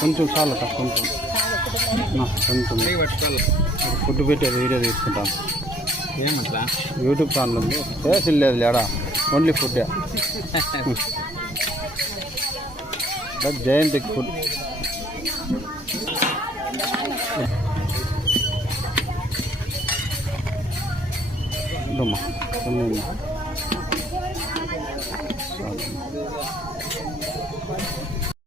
కొంచెం చాలు కొంచెం కొంచెం ఫుడ్ పెట్టేది వీడియో తీసుకుంటాను. ఏమట్లా యూట్యూబ్ ఛానల్ ఉంది, ఫేస్ లేదు లేడా, ఓన్లీ ఫుడ్. జయంతికి ఫుడ్ ఉందమ్మా.